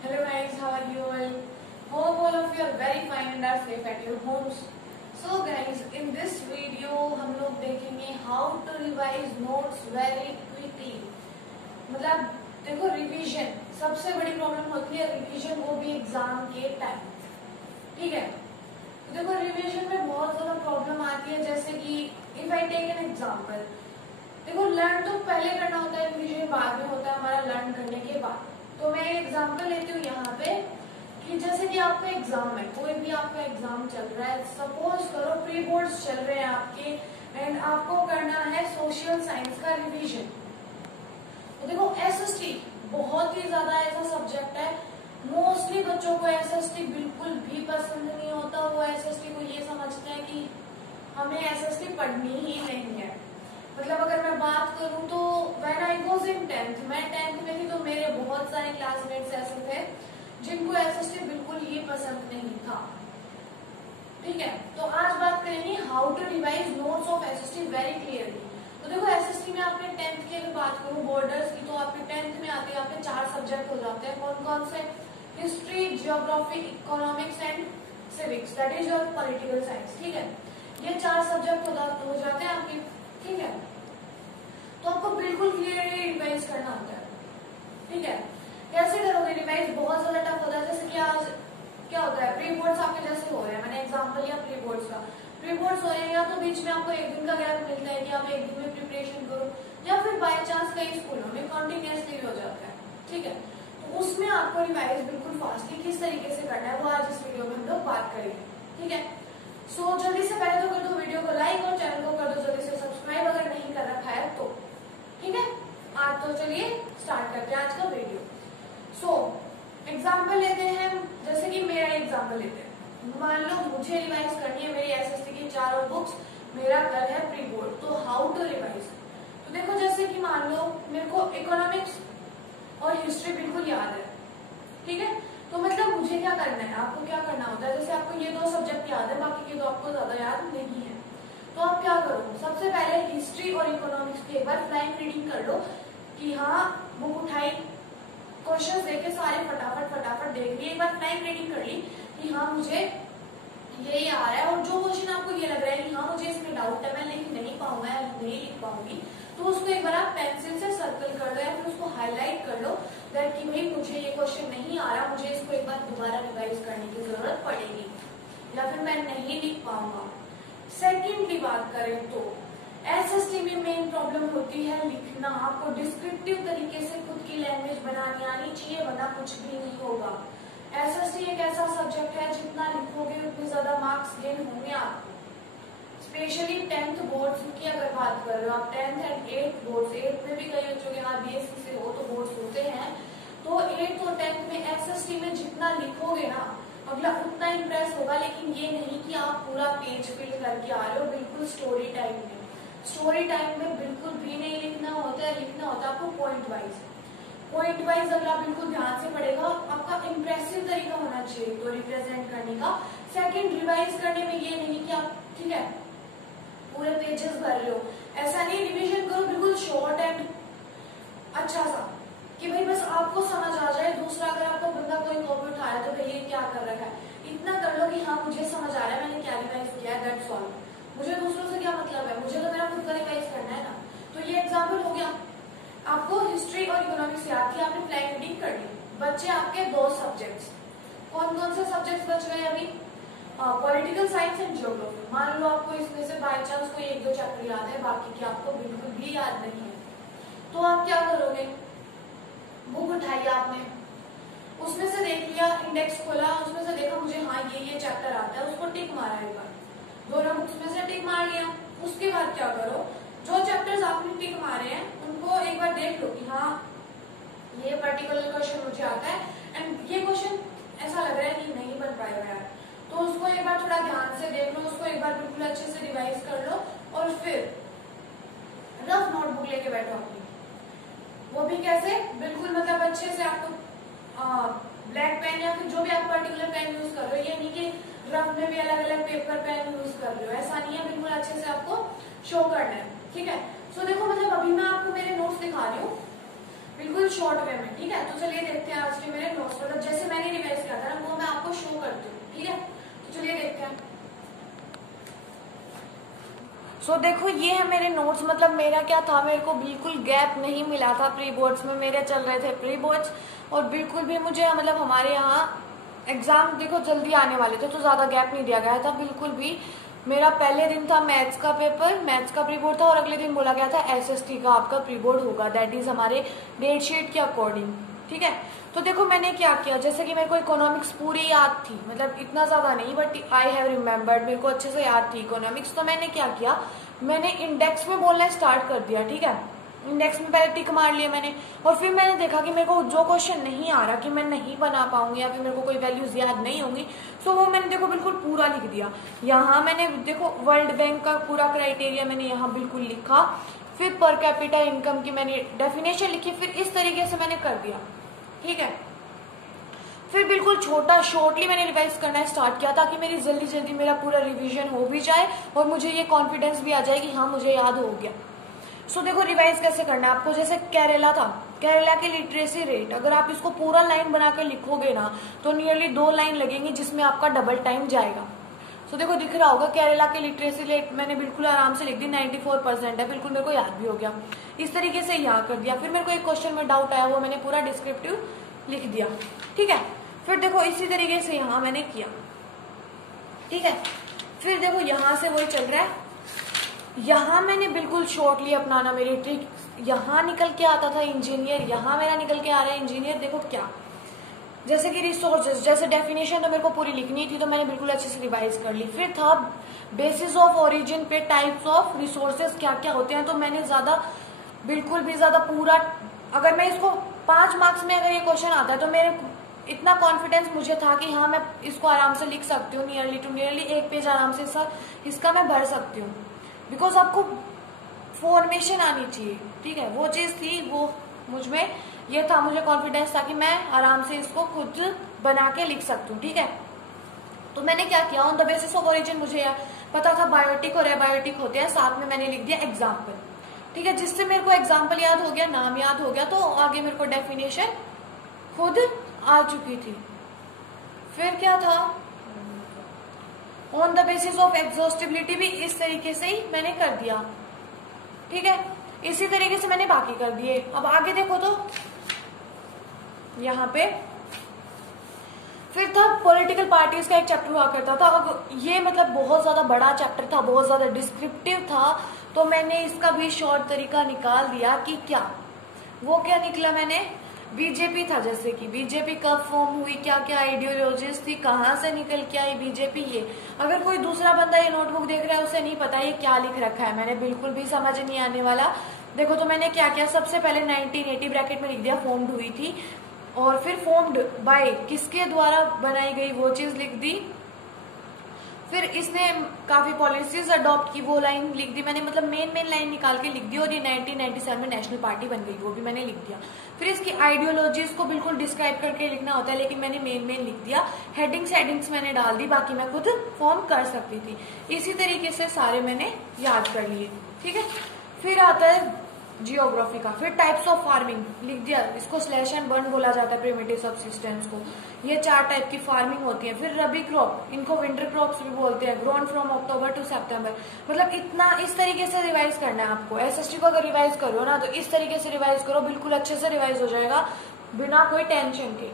Hello guys, how are you all? Hope all of you are very fine and are safe at your homes. So guys, in this video हम लोग देखेंगे how to revise notes very quickly. मतलब देखो revision सबसे बड़ी problem होती है, revision वो भी एग्जाम के टाइम. ठीक है, तो देखो रिवीजन में बहुत ज्यादा प्रॉब्लम आती है. जैसे कि if I take an example, देखो लर्न तो पहले करना होता है, रिवीजन बाद में होता है हमारा लर्न करने के बाद. तो मैं एग्जाम्पल लेती हूँ यहाँ पे कि जैसे कि आपका एग्जाम है, कोई भी आपका एग्जाम चल रहा है, सपोज करो प्री बोर्ड्स चल रहे हैं आपके, एंड आपको करना है सोशल साइंस का रिवीजन. तो देखो एसएसटी बहुत ही ज्यादा ऐसा सब्जेक्ट है, मोस्टली बच्चों को एसएसटी बिल्कुल भी पसंद नहीं होता. वो एसएसटी को ये समझते हैं कि हमें एसएसटी पढ़नी ही नहीं है. मतलब अगर मैं बात करूं तो when I was in 10th, मैं 10th में थी तो मेरे बहुत सारे क्लासमेट्स ऐसे थे जिनको एसएसटी बिल्कुल ही पसंद नहीं था. ठीक है, तो आज बात करेंगे how to revise notes of SST very clearly. तो देखो एसएसटी में आपने 10th की अगर बात करूं बॉर्डर्स की, तो आपके 10th में आते आपके 4 सब्जेक्ट हो जाते हैं. कौन कौन से? History, geography, economics and civics, that is your political science. ठीक है, ये 4 सब्जेक्ट हो जाते हैं आपके. ठीक है, तो आपको बिल्कुल क्लियरली रिवाइज करना होता है. ठीक है, कैसे करोगे रिवाइज? बहुत ज्यादा टफ होता है. जैसे कि आज क्या होता है, प्री बोर्ड्स आपके जैसे हो रहे हैं, मैंने एग्जांपल लिया प्री बोर्ड्स का. प्री बोर्ड्स हो रहे हैं तो बीच में आपको एक दिन का गैप मिलता है कि आप एक दिन में प्रिपरेशन करो, या फिर बाय चांस कई स्कूलों में कॉन्टिन्यूसली भी हो जाता है. ठीक है, तो उसमें आपको रिवाइज बिल्कुल फास्टली किस तरीके से करना है वो आज इस वीडियो में हम लोग बात करेंगे. ठीक है, सो जल्दी से पहले तो कर दो वीडियो को लाइक और चैनल को कर दो जल्दी से सब्सक्राइब अगर नहीं कर रखा है तो. ठीक है, आज तो चलिए स्टार्ट करते हैं आज का वीडियो. सो एग्जाम्पल लेते हैं, जैसे कि मेरा एग्जाम्पल लेते हैं. मान लो मुझे रिवाइज करनी है मेरी एसएसटी की 4 बुक्स, मेरा कल है प्री बोर्ड, तो हाउ टू रिवाइज. तो देखो जैसे कि मान लो मेरे को इकोनॉमिक्स और हिस्ट्री बिल्कुल याद है. ठीक है, तो मतलब मुझे क्या करना है, आपको क्या करना होता है, जैसे आपको ये 2 सब्जेक्ट याद है, बाकी के 2 आपको ज्यादा याद नहीं है, तो आप क्या करो, सबसे पहले हिस्ट्री और इकोनॉमिक्स की एक बार फ्लाइंग रीडिंग कर लो कि हाँ बुक उठाई, क्वेश्चंस देखे सारे फटाफट देख लिए, एक बार फ्लाइंग रीडिंग कर ली कि हाँ मुझे ये आ रहा है, और जो क्वेश्चन आपको ये लग रहा है कि हाँ मुझे इसमें डाउट है, मैं नहीं पाऊंगा या नहीं लिख पाऊंगी, तो उसको एक बार आप पेंसिल से सर्कल कर लो या फिर उसको हाईलाइट कर लो दैट कि भाई मुझे ये क्वेश्चन नहीं आ रहा, मुझे इसको एक बार दोबारा रिवाइज करने की जरूरत पड़ेगी या फिर मैं नहीं लिख पाऊंगा. सेकेंडली बात करें तो एसएसटी में मेन प्रॉब्लम होती है लिखना. आपको डिस्क्रिप्टिव तरीके से खुद की लैंग्वेज बनानी आनी चाहिए, वरना कुछ भी नहीं होगा. एसएसटी एक ऐसा सब्जेक्ट है जितना लिखोगे उतने ज्यादा मार्क्स गेन होंगे आपको. स्पेशली 10th बोर्ड्स की अगर बात कर रहे हो आप, 10th and 8th boards, 8th में भी कई बच्चों के यहाँ बीएससी से हो तो बोर्ड्स होते हैं, तो 8th और 10th में एसएसटी में जितना लिखोगे ना अगला उतना इम्प्रेस होगा. लेकिन ये नहीं कि आप पूरा पेज फिल करके आ रहे हो. बिल्कुल स्टोरी टाइम में बिल्कुल भी नहीं लिखना होता है, लिखना होता है आपको पॉइंट वाइज अगला बिल्कुल ध्यान से पड़ेगा. आपका इम्प्रेसिव तरीका होना चाहिए तो रिप्रेजेंट करने का. सेकंड, रिवाइज करने में ये नहीं कि आप ठीक है पूरे पेजेस भर रहे हो, ऐसा नहीं. रिवीजन करो बिल्कुल शॉर्ट एंड अच्छा सा कि भाई बस आपको समझ आ जाए. दूसरा, अगर आपको बंदा कोई कॉपी उठाया तो भाई ये क्या कर रखा है, इतना कर लो कि हाँ मुझे समझ आ रहा है, मैंने क्या रिवाइज किया है, दैट्स ऑल. मुझे दूसरों से क्या मतलब है, मुझे तो मेरा खुद का रिवाइज करना है ना. तो ये एग्जाम्पल हो गया. आपको हिस्ट्री और इकोनॉमिक्स याद थी, आपने फ्लाइंग रीडिंग कर ली. बच्चे आपके 2 सब्जेक्ट्स, कौन कौन से सब्जेक्ट्स बच गए अभी? Political science and geography. मान लो आपको इसमें से बाय चांस कोई 1-2 चैप्टर याद है, बाकी के आपको बिल्कुल भी याद नहीं है, तो आप क्या करोगे, बुक उठाई आपने, उसमें से देख लिया, इंडेक्स खोला, उसमें से देखा मुझे हाँ ये चैप्टर आता है, उसको टिक मारा एक बार, दोनों बुक्स में से टिक मार लिया. उसके बाद क्या करो, जो चैप्टर्स आपने टिक मारे हैं उनको एक बार देख लो कि हाँ ये पर्टिकुलर क्वेश्चन मुझे आता है, एंड ये क्वेश्चन ऐसा लग रहा है कि नहीं बन पाएगा यार, तो उसको एक बार थोड़ा ध्यान से देख लो, उसको एक बार बिल्कुल अच्छे से रिवाइज कर लो, और फिर रफ नोटबुक लेके बैठो अपनी. वो भी कैसे, बिल्कुल मतलब अच्छे से आपको ब्लैक पेन या फिर जो भी आप पर्टिकुलर पेन यूज कर रहे हो, ये नहीं कि रफ में भी अलग अलग पेपर पेन यूज कर रहे हो, ऐसा नहीं है. बिल्कुल अच्छे से आपको शो करना है. ठीक है, सो देखो मतलब अभी मैं आपको मेरे नोट्स दिखा रही हूँ बिल्कुल शॉर्ट वे में. ठीक है, तो चलिए देखते हैं आज के मेरे नोट्स. मतलब ठीक है, तो चलिए देखते हैं। सो देखो ये है मेरे नोट्स। मतलब मेरा क्या था, मेरे को बिल्कुल गैप नहीं मिला था। प्री बोर्ड्स में मेरे चल रहे थे प्री बोर्ड्स, और बिल्कुल भी मुझे मतलब हमारे यहाँ एग्जाम देखो जल्दी आने वाले थे, तो ज्यादा गैप नहीं दिया गया था बिल्कुल भी। मेरा पहले दिन था मैथ्स का पेपर, मैथ्स का प्री बोर्ड था, और अगले दिन बोला गया था एसएसटी का आपका प्री बोर्ड होगा, दैट इज हमारे डेट शीट के अकॉर्डिंग। ठीक है, तो देखो मैंने क्या किया, जैसे कि मेरे को इकोनॉमिक्स पूरी याद थी, मतलब इतना ज्यादा नहीं बट आई हैव रिमेम्बर्ड, मेरे को अच्छे से याद थी इकोनॉमिक्स। तो मैंने क्या किया, मैंने इंडेक्स में बोलना स्टार्ट कर दिया। ठीक है, इंडेक्स में पहले टिक मार लिया मैंने, और फिर मैंने देखा कि मेरे को जो क्वेश्चन नहीं आ रहा, कि मैं नहीं बना पाऊंगी या फिर मेरे को कोई वैल्यूज याद नहीं होंगी, सो वो मैंने देखो बिल्कुल पूरा लिख दिया। यहाँ मैंने देखो वर्ल्ड बैंक का पूरा क्राइटेरिया मैंने यहाँ बिल्कुल लिखा, फिर पर कैपिटा इनकम की मैंने डेफिनेशन लिखी, फिर इस तरीके से मैंने कर दिया। ठीक है, फिर बिल्कुल छोटा शॉर्टली मैंने रिवाइज करना स्टार्ट किया, ताकि मेरी जल्दी जल्दी मेरा पूरा रिवीजन हो भी जाए और मुझे ये कॉन्फिडेंस भी आ जाए कि हाँ मुझे याद हो गया। सो देखो रिवाइज कैसे करना है आपको। जैसे केरला था, केरला की लिटरेसी रेट, अगर आप इसको पूरा लाइन बना के लिखोगे ना तो नियरली 2 लाइन लगेंगी, जिसमें आपका डबल टाइम जाएगा। सो देखो दिख रहा होगा केरला की लिटरेसी रेट मैंने बिल्कुल आराम से लिख दी, 94% है, बिल्कुल मेरे को याद भी हो गया। इस तरीके से यहाँ कर दिया। फिर मेरे को एक क्वेश्चन में डाउट आया, वो मैंने पूरा डिस्क्रिप्टिव लिख दिया। ठीक है, फिर देखो इसी तरीके से यहाँ मैंने किया। ठीक है, फिर देखो यहाँ से वही चल रहा है, यहाँ मैंने बिल्कुल शॉर्टली अपनाना मेरी ट्रिक। यहाँ निकल के आता था इंजीनियर, यहाँ मेरा निकल के आ रहा है इंजीनियर। देखो क्या, जैसे कि रिसोर्सेज, जैसे डेफिनेशन तो मेरे को पूरी लिखनी थी, तो मैंने बिल्कुल अच्छे से रिवाइज कर ली। फिर था बेसिस ऑफ ओरिजिन पे टाइप्स ऑफ रिसोर्सेज क्या क्या होते हैं, तो मैंने ज्यादा बिल्कुल भी ज्यादा पूरा, अगर मैं इसको 5 मार्क्स में अगर ये क्वेश्चन आता है तो मेरे इतना कॉन्फिडेंस मुझे था कि हाँ मैं इसको आराम से लिख सकती हूँ, नियरली टू नियरली 1 पेज आराम से इसका मैं भर सकती हूँ, बिकॉज आपको फॉर्मेशन आनी चाहिए। ठीक है, वो चीज थी, वो मुझमें ये था, मुझे कॉन्फिडेंस था कि मैं आराम से इसको खुद बना के लिख सकती हूँ। ठीक है, तो मैंने क्या किया, on the basis of origin मुझे पता था बायोटिक और एबायोटिक होते हैं, साथ में मैंने लिख दिया एग्जाम्पल। ठीक है, जिससे मेरे को एग्जाम्पल याद हो गया, नाम याद हो गया, तो आगे मेरे को डेफिनेशन खुद आ चुकी थी। फिर क्या था, on the basis of exhaustibility भी इस तरीके से ही मैंने कर दिया। ठीक है, इसी तरीके से मैंने बाकी कर दिए। अब आगे देखो तो यहाँ पे फिर था पॉलिटिकल पार्टीज का एक चैप्टर हुआ करता था। अब ये मतलब बहुत ज्यादा बड़ा चैप्टर था, बहुत ज्यादा डिस्क्रिप्टिव था, तो मैंने इसका भी शॉर्ट तरीका निकाल दिया कि क्या, वो क्या निकला मैंने, बीजेपी था, जैसे कि बीजेपी कब फॉर्म हुई, क्या क्या आइडियोलॉजीज थी, कहाँ से निकल के आई बीजेपी। ये अगर कोई दूसरा बंदा ये नोटबुक देख रहा है उसे नहीं पता ये क्या लिख रखा है, मैंने बिल्कुल भी समझ नहीं आने वाला। देखो तो मैंने क्या किया, सबसे पहले 1980 ब्रैकेट में लिख दिया फॉर्म्ड हुई थी, और फिर फॉर्म्ड बाय किसके द्वारा बनाई गई वो चीज लिख दी। फिर इसने काफी पॉलिसीज अडॉप्ट की, वो लाइन लिख दी मैंने, मतलब मेन लाइन निकाल के लिख दी, और ये 1997 में नेशनल पार्टी बन गई, वो भी मैंने लिख दिया। फिर इसकी आइडियोलॉजीज को बिल्कुल डिस्क्राइब करके लिखना होता है, लेकिन मैंने मेन लिख दिया। हेडिंग्स मैंने डाल दी, बाकी मैं खुद फॉर्म कर सकती थी। इसी तरीके से सारे मैंने याद कर लिए। ठीक है, फिर आता है जियोग्राफी का, फिर टाइप्स ऑफ फार्मिंग लिख दिया, इसको स्लैश एंड बर्न बोला जाता है, प्रिमिटिव सब्सिस्टेंस को। ये 4 टाइप की फार्मिंग होती है। फिर रबी क्रॉप, इनको विंटर क्रॉप्स भी बोलते हैं, ग्रोन फ्रॉम अक्टूबर टू सितंबर। मतलब इतना इस तरीके से रिवाइज करना है आपको। एसएसटी को अगर रिवाइज करो ना तो इस तरीके से रिवाइज करो, बिल्कुल अच्छे से रिवाइज हो जाएगा बिना कोई टेंशन के।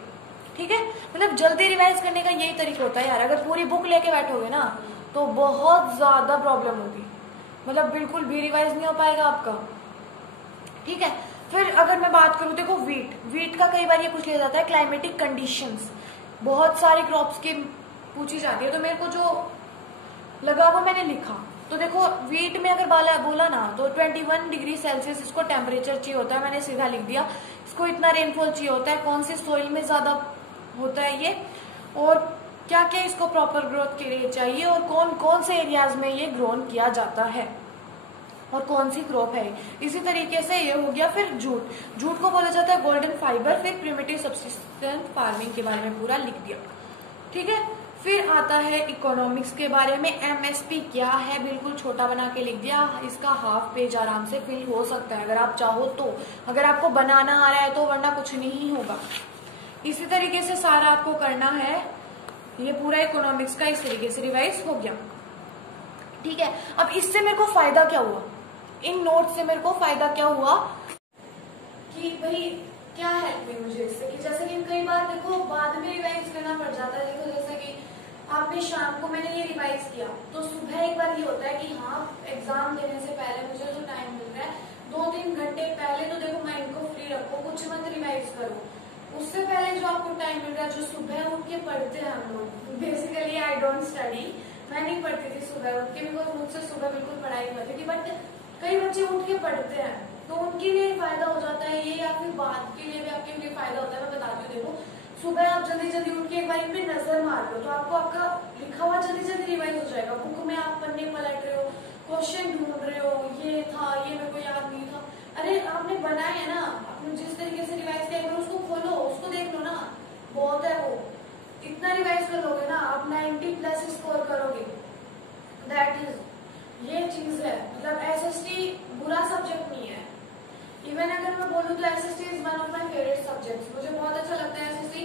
ठीक है, मतलब जल्दी रिवाइज करने का यही तरीका होता है यार। अगर पूरी बुक लेके बैठोगे ना तो बहुत ज्यादा प्रॉब्लम होगी, मतलब बिल्कुल भी रिवाइज नहीं हो पाएगा आपका। ठीक है, फिर अगर मैं बात करूं, देखो वीट का कई बार ये पूछ लिया जाता है, क्लाइमेटिक कंडीशंस बहुत सारे क्रॉप्स की पूछी जाती है, तो मेरे को जो लगा वो मैंने लिखा। तो देखो वीट में अगर बोला ना तो 21 डिग्री सेल्सियस इसको टेम्परेचर चाहिए होता है, मैंने सीधा लिख दिया। इसको इतना रेनफॉल चाहिए होता है, कौन सी सोइल में ज्यादा होता है ये, और क्या क्या इसको प्रॉपर ग्रोथ के लिए चाहिए, और कौन कौन से एरियाज में ये ग्रोन किया जाता है, और कौन सी क्रॉप है। इसी तरीके से ये हो गया। फिर जूट को बोला जाता है गोल्डन फाइबर। फिर प्रिमिटिव सब्सिस्टेंस फार्मिंग के बारे में पूरा लिख दिया। ठीक है, फिर आता है इकोनॉमिक्स के बारे में, एमएसपी क्या है बिल्कुल छोटा बना के लिख दिया। इसका हाफ पेज आराम से फिल हो सकता है अगर आप चाहो तो, अगर आपको बनाना आ रहा है तो, वरना कुछ नहीं होगा। इसी तरीके से सारा आपको करना है। ये पूरा इकोनॉमिक्स का इस तरीके से रिवाइज हो गया। ठीक है, अब इससे मेरे को फायदा क्या हुआ, इन नोट से मेरे को फायदा क्या हुआ कि भाई क्या हेल्प हुई मुझे इससे, कि जैसे कि कई बार देखो बाद में रिवाइज करना पड़ जाता है। देखो जैसे कि आपने शाम को मैंने ये रिवाइज किया, तो सुबह एक बार ये होता है कि हाँ एग्जाम देने से पहले मुझे जो टाइम मिल रहा है 2-3 घंटे पहले, तो देखो माइंड को फ्री रखो, कुछ मत रिवाइज करो। उससे पहले जो आपको टाइम मिल रहा है, जो सुबह उठ के पढ़ते हैं हम लोग, बेसिकली आई डोंट स्टडी, मैं नहीं पढ़ती थी सुबह उठ के, बिकॉज मुझसे सुबह बिल्कुल पढ़ाई नहीं होती थी, बट कई बच्चे उठ के पढ़ते हैं तो उनके लिए फायदा हो जाता है ये, या फिर बाद के लिए भी आपके लिए फायदा होता है। मैं बताती हूँ, देखो सुबह आप जल्दी जल्दी उठ के एक बार इन पे नजर मार लो तो आपको आपका लिखा हुआ जल्दी जल्दी रिवाइज हो जाएगा। बुक में आप पन्ने पलट रहे हो, क्वेश्चन ढूंढ रहे हो, ये था, ये मेरे को याद नहीं था, अरे आपने बनाया है ना, आपने जिस तरीके से रिवाइज किया है उसको खोलो, उसको देख लो ना, बहुत है वो। इतना रिवाइज कर लोगे ना आप 90+ स्कोर करोगे। दैट इज ये चीज है, मतलब एसएसटी बुरा सब्जेक्ट नहीं है। इवन अगर मैं बोलूँ तो SST is one of my favourite subjects, मुझे बहुत अच्छा लगता है एसएसटी,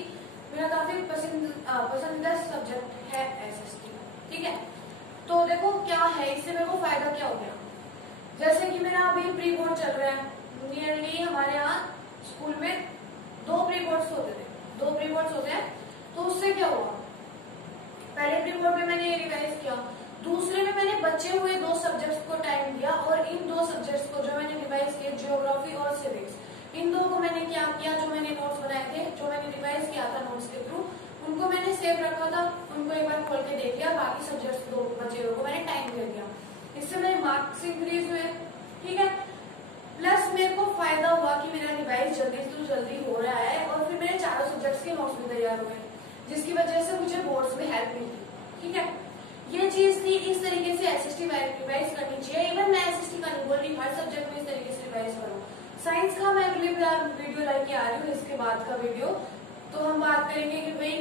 मेरा काफी पसंदीदा सब्जेक्ट है एसएसटी। ठीक है, तो देखो क्या है इससे मेरे को फायदा क्या हो गया। जैसे कि मेरा अभी प्री बोर्ड चल रहा है, नियरली हमारे यहाँ स्कूल में 2 प्री बोर्ड्स होते थे, 2 प्री बोर्ड्स होते हैं। तो उससे क्या हुआ, पहले प्री बोर्ड में मैंने रिवाइज किया, दूसरे में मैंने बचे हुए 2 सब्जेक्ट्स को टाइम दिया, और इन 2 सब्जेक्ट्स को जो मैंने रिवाइज किए, जियोग्राफी और सिविक्स, इन 2 को मैंने क्या किया, जो मैंने नोट्स बनाए थे, जो मैंने रिवाइज किया था नोट्स के थ्रू, उनको मैंने सेव रखा था, उनको एक बार खोल के देख लिया, बाकी सब्जेक्ट्स 2 बचे हुए को मैंने टाइम दे दिया। इससे मेरे मार्क्स इंक्रीज हुए। ठीक है, प्लस मेरे को फायदा हुआ कि मेरा रिवाइज जल्दी से जल्दी हो रहा है, और फिर मेरे 4 सब्जेक्ट्स के नोट्स भी तैयार हुए, जिसकी वजह से मुझे बोर्ड्स में हेल्प मिली। ठीक है, ये चीज थी, इस तरीके से एसएसटी रिवाइज करनी चाहिए। इवन मैं एसएसटी का नहीं बोल रही, हर सब्जेक्ट में इस तरीके से रिवाइज करो। साइंस का मैं अगली वीडियो लेके आ रही हूँ, इसके बाद का वीडियो, तो हम बात करेंगे कि भाई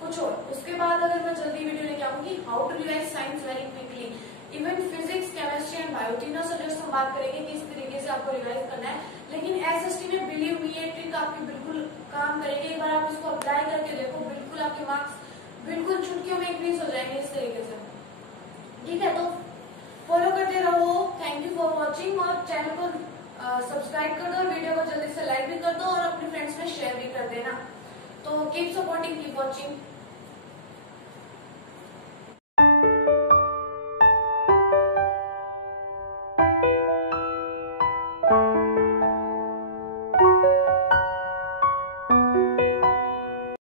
कुछ और। उसके बाद अगर मैं जल्दी वीडियो लेके आऊंगी how to revise science very quickly, even physics, chemistry and bio, तीनों सब्जेक्ट्स हम बात करेंगे कि इस तरीके से आपको रिवाइज करना है। लेकिन एसएसटी में बिलीव मी, ये ट्रिक आपकी बिल्कुल काम करेगी, एक बार आप इसको अप्लाई करके देखो, बिल्कुल आपके मार्क्स बिल्कुल चुटकियों में इंक्रीज हो जाएंगे इस तरीके से। ठीक है, तो फॉलो करते रहो। थैंक यू फॉर वॉचिंग, और चैनल को सब्सक्राइब कर दो, वीडियो को जल्दी से लाइक भी कर दो, और अपने फ्रेंड्स में शेयर भी कर देना। तो कीप सपोर्टिंग, कीप वॉचिंग।